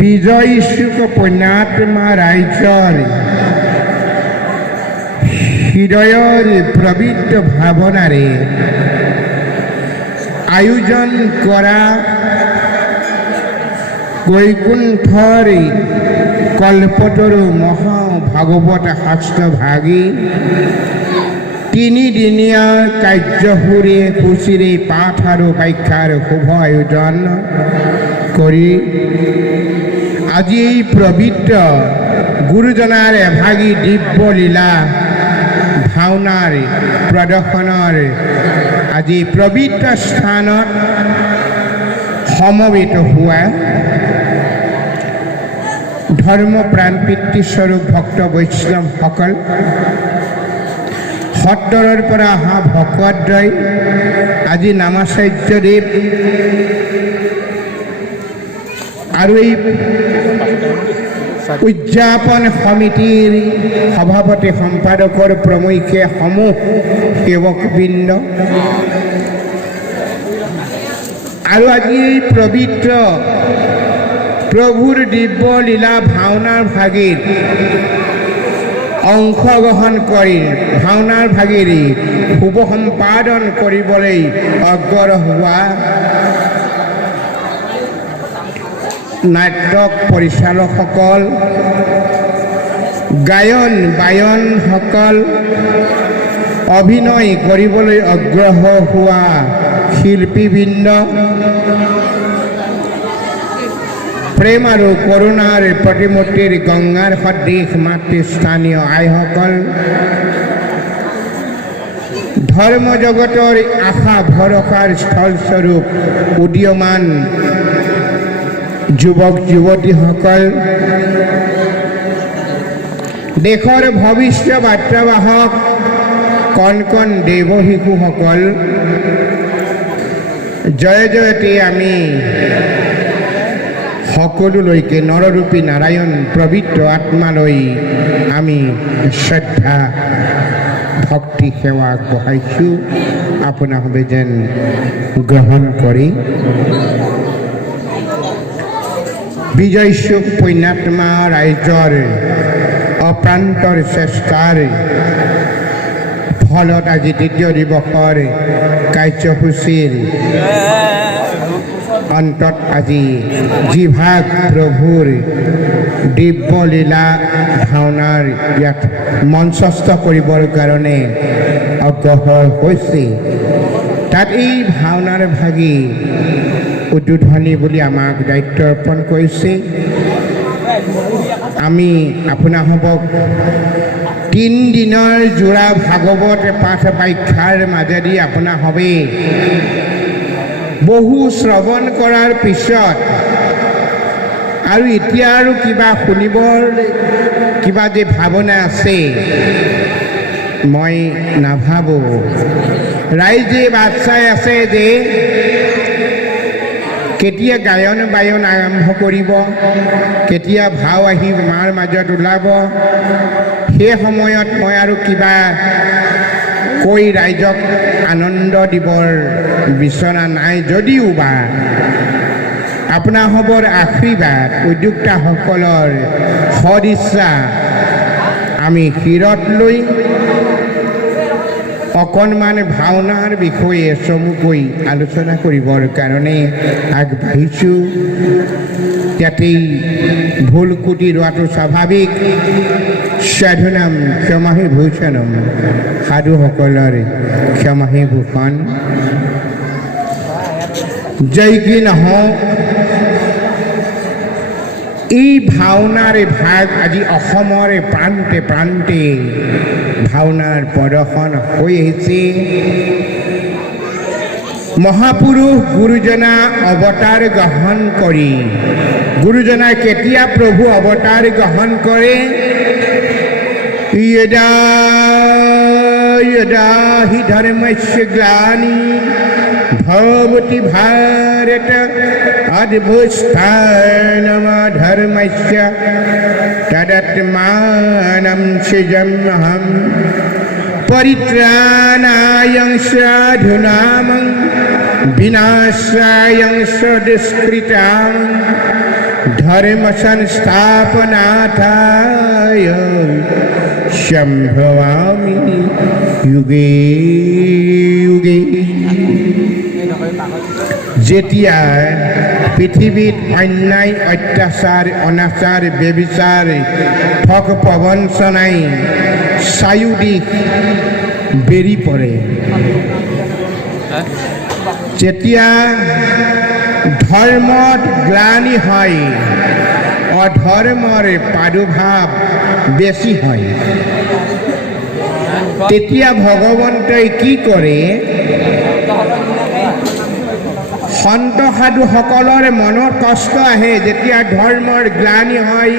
বিজয় শুক পুণ্যাত্মা ৰাইজৰ হৃদয়ৰ প্ৰবৃত্ত ভাবনাৰে আয়োজন কৰা বৈকুণ্ঠৰ কল্পতৰু মহাভাগবত হস্তভাগী তিনিদিনীয়া কাৰ্যসূৰী সূচীৰে পাঠ আৰু ব্যাখ্যাৰ শুভ আয়োজন কৰি আজি এই পবিত্ৰ গুৰুজনাৰ এভাগী দিব্য লীলা ভাওনাৰ প্ৰদৰ্শনৰ আজি পবিত্ৰ স্থানত সমবেত হোৱা ধৰ্মপ্ৰাণ পিতৃস্বৰূপ ভক্ত বৈষ্ণৱসকল, সত্তৰৰ পৰা অহা ভকতদ্বয়, আজি নামাচাৰ্যদেৱ আৰু এই উদযাপন সমিতিৰ সভাপতি সম্পাদকৰ প্ৰমুখ্যে সমূহ সেৱকবৃন্দ আৰু আজি এই পবিত্ৰ প্ৰভুৰ দিব্য লীলা ভাওনাৰ ভাগিত অংশগ্ৰহণ কৰি ভাওনাৰ ভাগিৰি শুভ সম্পাদন কৰিবলৈ অগ্ৰসৰ হোৱা নাটক পৰিচালকসকল, গায়ন বায়নসকল, অভিনয় কৰিবলৈ অগ্ৰসৰ হোৱা শিল্পীবৃন্দ, প্ৰেম আৰু কৰুণাৰ প্ৰতিমূৰ্তিৰ গংগাৰ সদৃশ মাতৃস্থানীয় আইসকল, ধৰ্ম জগতৰ আশা ভৰসাৰ স্থলস্বৰূপ উদীয়মান যুৱক যুৱতীসকল, দেশৰ ভৱিষ্য বাৰ্তাবাহক কণ কণ দেৱ শিশুসকল, জয় জয়তে আমি সকলোলৈকে নৰৰূপী নাৰায়ণ পবিত্ৰ আত্মালৈ আমি শ্ৰদ্ধা ভক্তি সেৱা আগবঢ়াইছোঁ। আপোনালোকে যেন গ্ৰহণ কৰি বিজয় শুক পুণ্যাত্মা ৰাইজৰ অপ্ৰান্তৰ চেষ্টাৰ ফলত আজি দ্বিতীয় দিৱসৰ কাৰ্যসূচীৰ অন্তত আজি যিভাগ প্ৰভুৰ দিব্য লীলা ভাওনাৰ ইয়াত মঞ্চস্থ কৰিবৰ কাৰণে অগ্ৰসৰ হৈছে, তাত এই ভাওনাৰ ভাগি উদ্বোধনী বুলি আমাক দায়িত্ব অৰ্পণ কৰিছে। আমি আপোনালোকক 3 দিনৰ যোৰা ভাগৱত পাঠ ব্যাখ্যাৰ মাজেদি আপোনালোকে বহু শ্ৰৱণ কৰাৰ পিছত আৰু এতিয়া আৰু কিবা শুনিবৰ কিবা যে ভাৱনা আছে মই নাভাবোঁ। ৰাইজে বাট চাই আছে যে কেতিয়া গায়ন বায়ন আৰম্ভ কৰিব, কেতিয়া ভাও আহি মাৰ মাজত ওলাব। সেই সময়ত মই আৰু কিবা কৈ ৰাইজক আনন্দ দিবৰ বিচৰা নাই যদিও বা আপোনালোকৰ আশীৰ্বাদ, উদ্যোক্তাসকলৰ সদিচ্ছা আমি শিৰত লৈ অকণমান ভাওনাৰ বিষয়ে চমুকৈ আলোচনা কৰিবৰ কাৰণে আগবাঢ়িছোঁ। ইয়াতেই ভুল কুটি ৰোৱাটো স্বাভাৱিক। সাধুনাম ক্ষমাহি ভূষণম, সাধুসকলৰ ক্ষমাহি ভূষণ। জয় কি নহওক, এই ভাওনাৰ ভাগ আজি অসমৰ প্ৰান্তে প্ৰান্তে ভাওনাৰ প্ৰদৰ্শন হৈ আহিছে। মহাপুৰুষ গুৰুজনা অৱতাৰ গ্ৰহণ কৰি, গুৰুজনাই কেতিয়া প্ৰভু অৱতাৰ গ্ৰহণ কৰে? यदा यदा हि धर्मस्य ग्लानि भवति भारत अद्भुतस्थानमधर्मस्य तदात्मानं सृजाम्यहं परित्राणाय साधूनां विनाशाय दुष्कृतां धर्म संस्थापनार्थाय संभवामि युगे युगे। যেতিয়া পৃথিৱীত অন্যায় অত্যাচাৰ অনাচাৰ ব্যভিচাৰ ঠগ প্ৰবঞ্চনাই চাৰিওদিশ বেৰি পৰে, যেতিয়া ধৰ্মত গ্লানি হয়, অধৰ্মৰ প্ৰাদুৰ্ভাৱ বেছি হয়, তেতিয়া ভগৱন্তই কি কৰে? সন্ত সাধুসকলৰ মনত কষ্ট আহে, যেতিয়া ধৰ্মৰ গ্লানি হয়,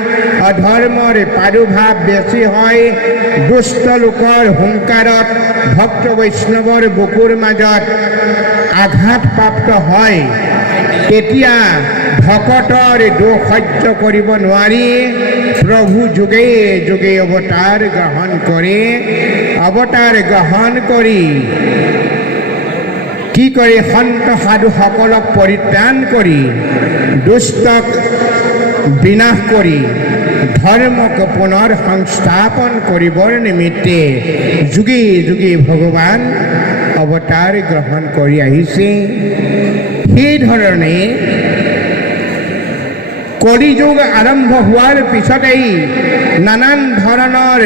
অধৰ্মৰ প্ৰাদুৰ্ভাৱ বেছি হয়, দুষ্ট লোকৰ হুংকাৰত ভক্ত বৈষ্ণৱৰ বুকুৰ মাজত আঘাতপ্ৰাপ্ত হয়, তেতিয়া ভকতৰ দুখ সহ্য কৰিব নোৱাৰি প্ৰভু যুগে যুগে অৱতাৰ গ্ৰহণ কৰে। অৱতাৰ গ্ৰহণ কৰি কি কৰে? সন্ত সাধুসকলক পৰিত্ৰাণ কৰি দুষ্টক বিনাশ কৰি ধৰ্মক পুনৰ সংস্থাপন কৰিবৰ নিমিত্তে যুগে যুগে ভগৱান অৱতাৰ গ্ৰহণ কৰি আহিছে। সেইধৰণে কলিযুগ আৰম্ভ হোৱাৰ পিছতেই নানান ধৰণৰ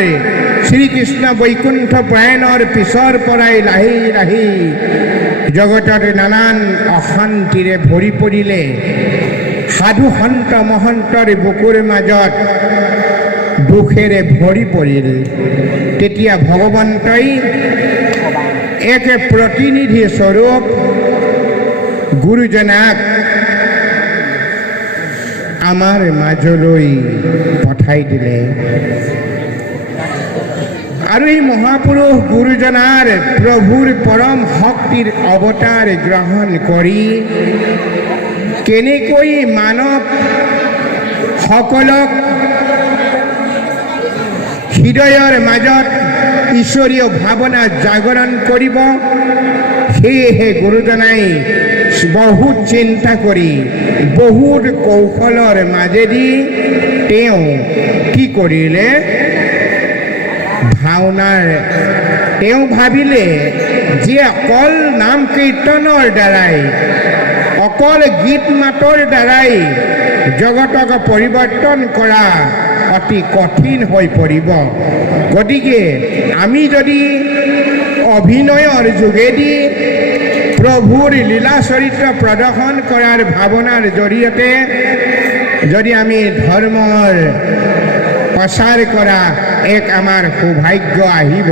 শ্ৰীকৃষ্ণ বৈকুণ্ঠ প্ৰয়াণৰ পিছৰ পৰাই লাহে লাহে জগতত নানান অশান্তিৰে ভৰি পৰিলে। সাধু সন্ত মহন্তৰ বুকুৰ মাজত দুখেৰে ভৰি পৰিল। তেতিয়া ভগৱন্তই এক প্ৰতিনিধি স্বৰূপ গুৰুজনাক আমাৰ মাজলৈ পঠাই দিলে আৰু এই মহাপুৰুষ গুৰুজনাৰ প্ৰভুৰ পৰম শক্তিৰ অৱতাৰ গ্ৰহণ কৰি কেনেকৈ মানৱ সকলক হৃদয়ৰ মাজত ঈশ্বৰীয় ভাৱনা জাগৰণ কৰিব, সেয়েহে গুৰুজনাই বহুত চিন্তা কৰি বহুত কৌশলৰ মাজেদি তেওঁ কি কৰিলে? ভাওনাৰ তেওঁ ভাবিলে যে অকল নাম কীৰ্তনৰ দ্বাৰাই, অকল গীত মাতৰ দ্বাৰাই জগতক পৰিৱৰ্তন কৰা অতি কঠিন হৈ পৰিব। গতিকে আমি যদি অভিনয়ৰ যোগেদি প্ৰভুৰ লীলা চৰিত্ৰ প্ৰদৰ্শন কৰাৰ ভাৱনাৰ জৰিয়তে যদি আমি ধৰ্মৰ প্ৰচাৰ কৰা এক আমাৰ সৌভাগ্য আহিব।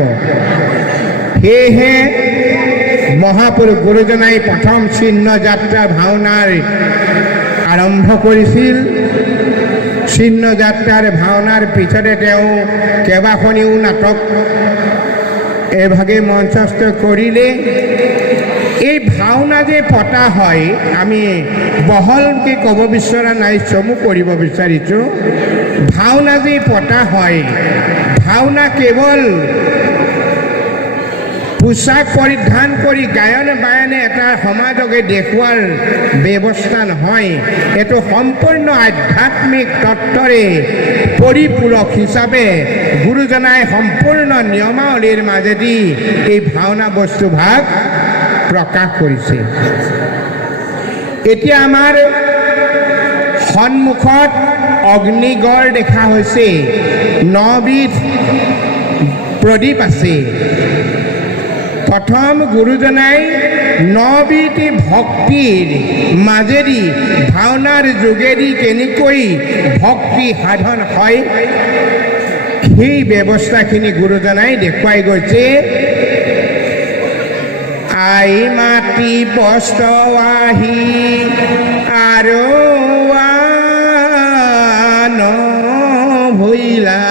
সেয়েহে মহাপুৰুষ গুৰুজনাই প্ৰথম চিহ্ন যাত্ৰা ভাওনাৰ আৰম্ভ কৰিছিল। চিহ্ন যাত্ৰাৰ ভাওনাৰ পিছতে তেওঁ কেইবাখনিও নাটক এভাগে মঞ্চস্থ কৰিলে। এই ভাওনা যে পতা হয়, আমি বহলকৈ ক'ব বিচৰা নাই, চমু কৰিব বিচাৰিছোঁ। ভাওনা যে পতা হয়, ভাওনা কেৱল পোচাক পৰিধান কৰি গায়ন বায়নে এটা সমাজকে দেখুৱাৰ ব্যৱস্থা নহয়। এইটো সম্পূৰ্ণ আধ্যাত্মিক তত্ত্বৰে পৰিপূৰক হিচাপে গুৰুজনাই সম্পূৰ্ণ নিয়মাৱলীৰ মাজেদি এই ভাওনা বস্তুভাগ প্ৰকাশ কৰিছে। এতিয়া আমাৰ সন্মুখত অগ্নিগড় দেখা হৈছে, 9বিধ প্ৰদীপ আছে। প্ৰথম গুৰুজনাই 9বিধ ভক্তিৰ মাজেদি ভাওনাৰ যোগেদি কেনেকৈ ভক্তি সাধন হয় সেই ব্যৱস্থাখিনি গুৰুজনাই দেখুৱাই গৈছে। আই মাটি বস্তৱাহি আৰু ভৈলা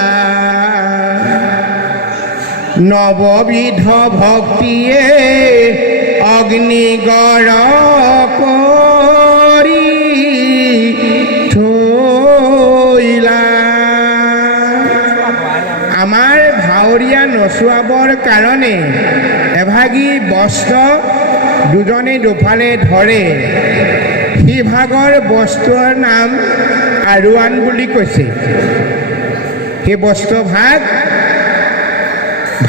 নৱবিধ ভক্তিয়ে অগ্নিগড় কৰি থৈলা। আমাৰ ভাৱৰীয়া নচুৱাবৰ কাৰণে এভাগী বস্ত্ৰ দুজনে দুফালে ধৰে। সিভাগৰ বস্তুৰ নাম আৰোৱান বুলি কৈছে। সেই বস্তুভাগ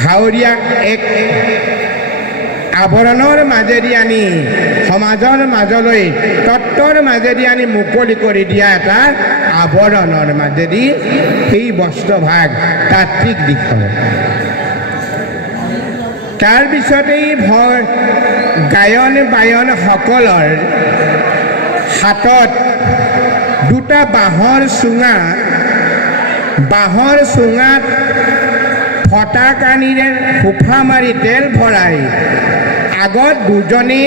ভাৱৰীয়াক এক আৱৰণৰ মাজেদি আনি সমাজৰ মাজলৈ তত্ত্বৰ মাজেদি আনি মুকলি কৰি দিয়া এটা আৱৰণৰ মাজেদি সেই বস্তুভাগ তাত্ত্বিক দিশ হয়। তাৰপিছতেই গায়ন বায়নসকলৰ হাতত দুটা বাঁহৰ চুঙাত ফটা কানিৰে সোফা মাৰি তেল ভৰাই আগত দুজনে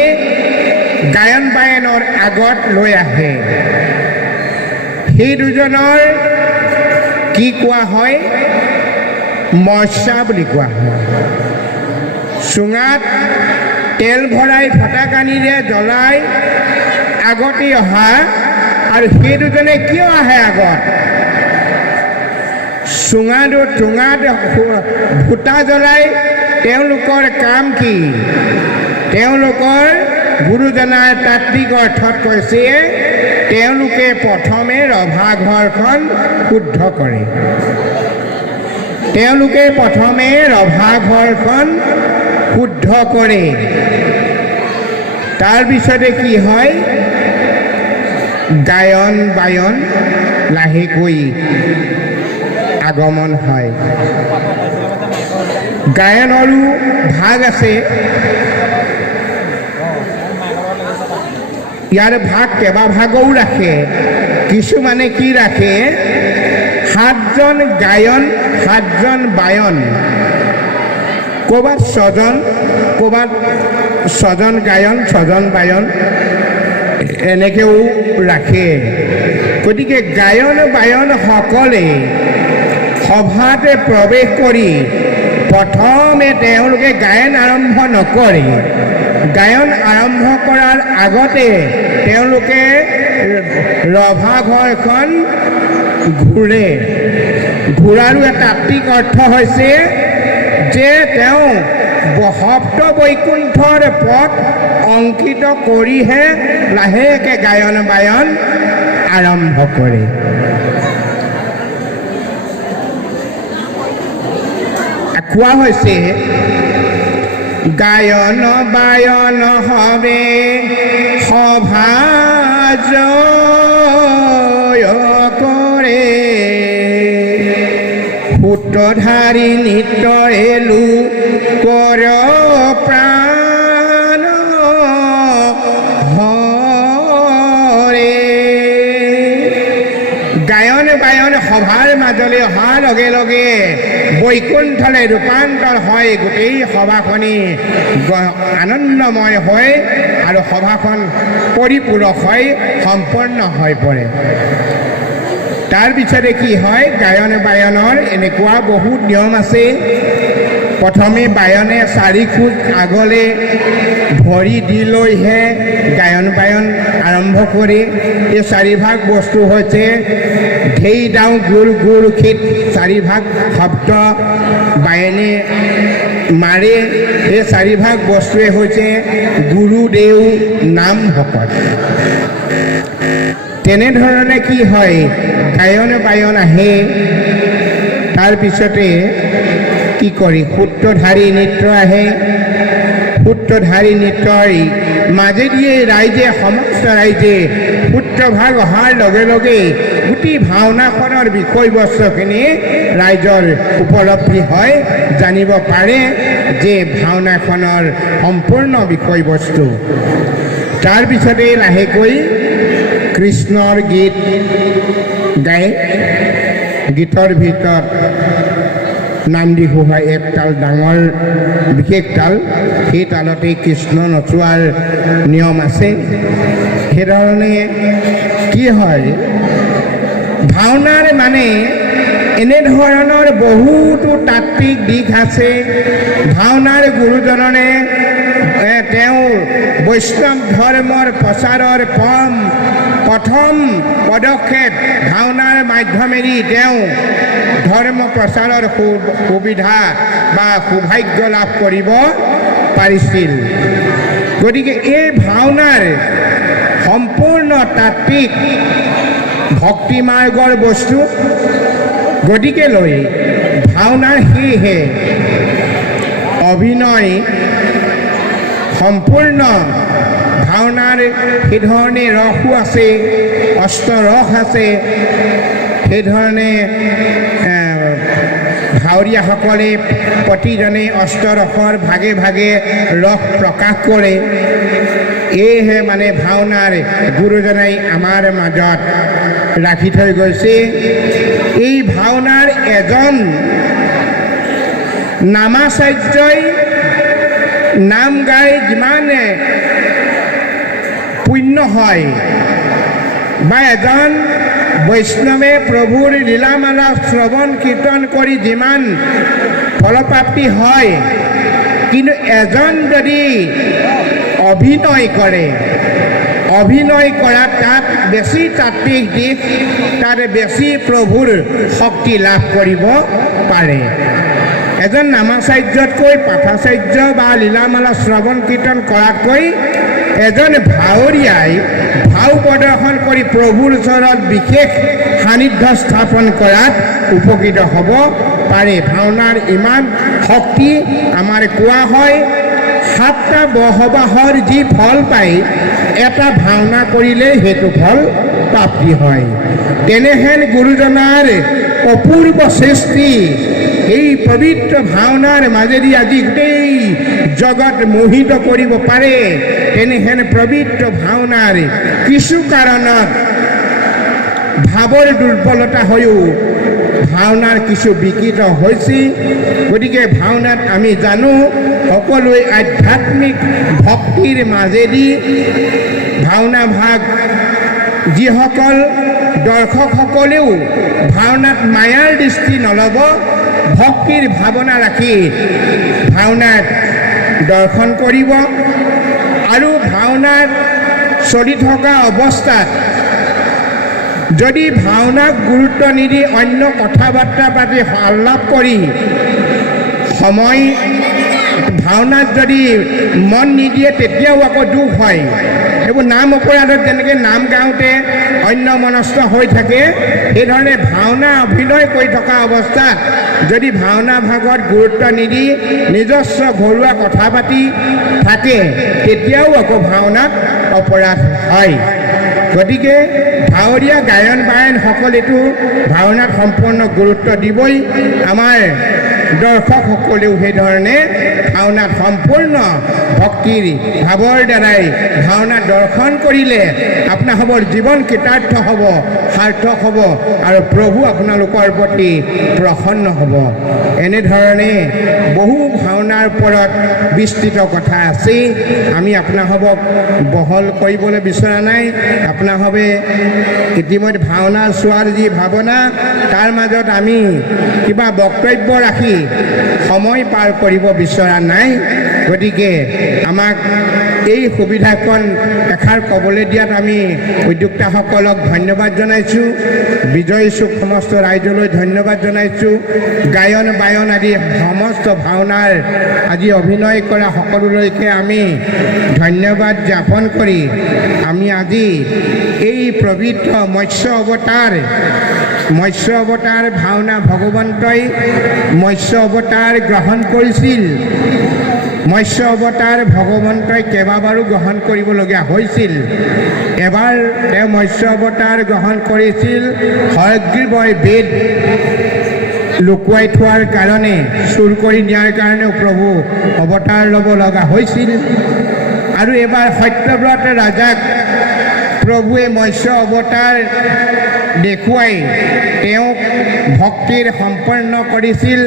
গায়ন বায়নৰ আগত লৈ আহে। সেই দুজনৰ কি কোৱা হয়? মৰ্চা বুলি কোৱা হয়। চুঙাত তেল ভৰাই ফটা কানিৰে জ্বলাই আগতে অহা, আৰু সেই দুজনে কিয় আহে আগত? চুঙাত ভূটা জ্বলাই তেওঁলোকৰ কাম কি? তেওঁলোকৰ গুৰুজনাৰ তাত্ত্বিক অৰ্থত কৈছে তেওঁলোকে প্ৰথমে ৰভা ঘৰখন শুদ্ধ কৰে। তেওঁলোকে প্ৰথমে ৰভা ঘৰখন শুদ্ধ কৰে। তাৰপিছতে কি হয়? গায়ন বায়ন লাহেকৈ আগমন হয়। গায়নৰো ভাগ আছে। ইয়াৰ ভাগ কেইবাভাগও ৰাখে। কিছুমানে কি ৰাখে? 7জন গায়ন 7জন বায়ন, ক'ৰবাত 6জন, ক'ৰবাত 6জন গায়ন 6জন বায়ন এনেকৈও ৰাখে। গতিকে গায়ন বায়নসকলে সভাতে প্ৰৱেশ কৰি প্ৰথমে তেওঁলোকে গায়ন আৰম্ভ নকৰে। গায়ন আৰম্ভ কৰাৰ আগতে তেওঁলোকে ৰভা ঘৰখন ঘূৰে। ঘূৰাৰো এটা তাত্ত্বিক অৰ্থ হৈছে যে তেওঁ সপ্ত বৈকুণ্ঠৰ পথ অংকিত কৰিহে লাহেকৈ গায়ন বায়ন আৰম্ভ কৰে। কোৱা হৈছে গায়ন বায়ন হবে সভা জয় কৰে, সূত্ৰধাৰী নৃত্য এলু কৰ প্ৰাণ হৰে। গায়ন বায়ন সভাৰ মাজলৈ অহাৰ লগে লগে বৈকুণ্ঠলৈ ৰূপান্তৰ হয়। গোটেই সভাখনি আনন্দময় হয় আৰু সভাখন পৰিপূৰক হয়, সম্পন্ন হৈ পৰে। তাৰপিছতে কি হয়? গায়ন বায়নৰ এনেকুৱা বহুত নিয়ম আছে। প্ৰথমে বায়নে 4 খোজ আগলৈ ভৰি দি লৈহে গায়ন বায়ন আৰম্ভ কৰে। এই 4 ভাগ বস্তু হৈছে ঢেই দাওঁ গুৰ গুৰ খিত 4 ভাগ শব্দ বায়নে মাৰে। এই 4 ভাগ বস্তুৱে হৈছে গুৰুদেউ নাম ভকত। তেনেধৰণে কি হয়? গায়ন বায়ন আহে। তাৰপিছতে কি কৰি সূত্ৰধাৰী নৃত্য আহে। সূত্ৰধাৰী নৃত্যৰ মাজেদিয়ে ৰাইজে সমস্ত ৰাইজে সূত্ৰভাগ অহাৰ লগে লগে গোটেই ভাওনাখনৰ বিষয়বস্তুখিনি ৰাইজৰ উপলব্ধি হয়, জানিব পাৰে যে ভাওনাখনৰ সম্পূৰ্ণ বিষয়বস্তু। তাৰপিছতে লাহেকৈ কৃষ্ণৰ গীত গায়। গীতৰ ভিতৰত নান্দী ঘোষাই এক তাল ডাঙৰ বিশেষ তাল, সেই তালতে কৃষ্ণ নচোৱাৰ নিয়ম আছে। সেইধৰণে কি হয়? ভাওনাৰ মানে এনেধৰণৰ বহুতো তাত্ত্বিক দিশ আছে। ভাওনাৰ গুৰুজনে তেওঁৰ বৈষ্ণৱ ধৰ্মৰ প্ৰচাৰৰ প্ৰথম পদক্ষেপ ভাওনাৰ মাধ্যমেদি তেওঁ ধৰ্ম প্ৰচাৰৰ সুবিধা বা সৌভাগ্য লাভ কৰিব পাৰিছিল। গতিকে এই ভাওনাৰ সম্পূৰ্ণ তাত্ত্বিক ভক্তি মাৰ্গৰ বস্তু। গতিকে লৈ ভাওনাৰ সেয়েহে অভিনয় সম্পূৰ্ণ ভাওনাৰ সেইধৰণে ৰসো আছে, অষ্টৰস আছে। সেইধৰণে ভাৱৰীয়াসকলে প্ৰতিজনে অষ্টৰসৰ ভাগে ভাগে ৰস প্ৰকাশ কৰে। এয়েহে মানে ভাওনাৰ গুৰুজনাই আমাৰ মাজত ৰাখি থৈ গৈছে। এই ভাওনাৰ এজন নামাচাৰ্যই নাম গাই যিমানে পুণ্য হয় বা এজন বৈষ্ণৱে প্ৰভুৰ লীলামালা শ্ৰৱণ কীৰ্তন কৰি যিমান ফলপ্ৰাপ্তি হয়, কিন্তু এজন যদি অভিনয় কৰে, অভিনয় কৰাত তাত বেছি তাত্ত্বিক দিশ, তাত বেছি প্ৰভুৰ শক্তি লাভ কৰিব পাৰে। এজন নামাচাৰ্যতকৈ পাঠাচাৰ্য বা লীলামালা শ্ৰৱণ কীৰ্তন কৰাতকৈ এজন ভাৱৰীয়াই ভাও প্ৰদৰ্শন কৰি প্ৰভুৰ ওচৰত বিশেষ সান্নিধ্য স্থাপন কৰাত উপকৃত হ'ব পাৰে। ভাওনাৰ ইমান শক্তি। আমাৰ কোৱা হয় 7টা বসবাহৰ যি ফল পায়, এটা ভাওনা কৰিলে সেইটো ফল প্ৰাপ্তি হয়। তেনেহেন গুৰুজনাৰ অপূৰ্ব সৃষ্টি এই পবিত্ৰ ভাওনাৰ মাজেদি আজি গোটেই জগত মোহিত কৰিব পাৰে। তেনেহেন পবিত্ৰ ভাওনাৰ কিছু কাৰণত ভাৱৰ দুৰ্বলতা হৈও ভাওনাৰ কিছু বিকৃত হৈছে। গতিকে ভাওনাত আমি জানো সকলোৱে আধ্যাত্মিক ভক্তিৰ মাজেদি ভাওনা ভাগ যিসকল দৰ্শকসকলেও ভাওনাত মায়াৰ দৃষ্টি নল'ব, ভক্তিৰ ভাৱনা ৰাখি ভাওনাত দৰ্শন কৰিব। আৰু ভাওনাত চলি থকা অৱস্থাত যদি ভাওনাক গুৰুত্ব নিদি অন্য কথা বাৰ্তা পাতি আলাপ কৰি সময় ভাওনাত যদি মন নিদিয়ে, তেতিয়াও আকৌ দুখ হয়। এইবোৰ নাম অপৰাধত যেনেকৈ নাম গাওঁতে অন্য মনস্থ হৈ থাকে, সেইধৰণে ভাওনা অভিনয় কৰি থকা অৱস্থাত যদি ভাওনা ভাগত গুৰুত্ব নিদি নিজস্ব ঘৰুৱা কথা পাতি থাকে, তেতিয়াও আকৌ ভাওনাত অপৰাধ হয়। গতিকে ভাৱৰীয়া গায়ন বায়নসকলেতো ভাওনাত সম্পূৰ্ণ গুৰুত্ব দিবই। আমাৰ দৰ্শকসকলেও সেইধৰণে ভাওনাত সম্পূৰ্ণ ভক্তিৰ ভাৱৰ দ্বাৰাই ভাওনা দৰ্শন কৰিলে আপোনালোকৰ জীৱন কৃতাৰ্থ হ'ব, সাৰ্থক হ'ব আৰু প্ৰভু আপোনালোকৰ প্ৰতি প্ৰসন্ন হ'ব। এনেধৰণে বহু ভাওনাৰ ওপৰত বিস্তৃত কথা আছে। আমি আপোনালোকক বহল কৰিবলৈ বিচৰা নাই। আপোনালোকে ইতিমধ্যে ভাওনা চোৱাৰ যি ভাৱনা, তাৰ মাজত আমি কিবা বক্তব্য ৰাখি সময় পাৰ কৰিব বিচৰা নাই। গতিকে আমাক এই সুবিধাকণ এষাৰ ক'বলৈ দিয়াত আমি উদ্যোক্তাসকলক ধন্যবাদ জনাইছোঁ। বিজয় চুক সমস্ত ৰাইজলৈ ধন্যবাদ জনাইছোঁ। গায়ন বায়ন আদি সমস্ত ভাওনাৰ আজি অভিনয় কৰা সকলোলৈকে আমি ধন্যবাদ জ্ঞাপন কৰি আমি আজি এই পবিত্ৰ মৎস্য অৱতাৰ ভাওনা ভগৱন্তই মৎস্য অৱতাৰ গ্ৰহণ কৰিছিল। মৎস্য অৱতাৰ ভগৱন্তই কেইবাবাৰো গ্ৰহণ কৰিবলগীয়া হৈছিল। এবাৰ তেওঁ মৎস্য অৱতাৰ গ্ৰহণ কৰিছিল হয়গ্ৰীৱই বেদ লুকুৱাই থোৱাৰ কাৰণে, চুৰ কৰি নিয়াৰ কাৰণেও প্ৰভু অৱতাৰ ল'ব লগা হৈছিল। আৰু এবাৰ সত্যব্ৰত ৰাজাক প্ৰভুৱে মৎস্য অৱতাৰ দেখুৱাই তেওঁক ভক্তিৰ সম্পন্ন কৰিছিল,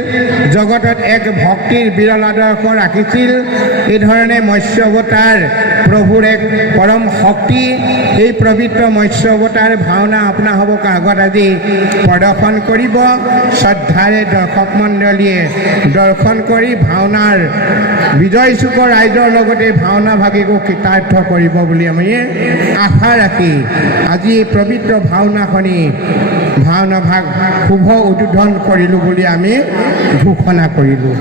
জগতত এক ভক্তিৰ বিৰল আদৰ্শ ৰাখিছিল। এইধৰণে মৎস্য অৱতাৰ প্ৰভুৰ এক পৰম শক্তি। এই পবিত্ৰ মৎস্য অৱতাৰ ভাওনা আপোনালোকক আগত আজি প্ৰদৰ্শন কৰিব। শ্ৰদ্ধাৰে দৰ্শক মণ্ডলীয়ে দৰ্শন কৰি ভাওনাৰ বিজয় চুকৰ ৰাইজৰ লগতে ভাওনা ভাগিকো কৃতাৰ্থ কৰিব বুলি আমি আশা ৰাখি আজি এই পবিত্ৰ ভাওনাখনি ভাওনা ভাগ শুভ উদ্বোধন কৰিলোঁ বুলি আমি ঘোষণা কৰিলোঁ।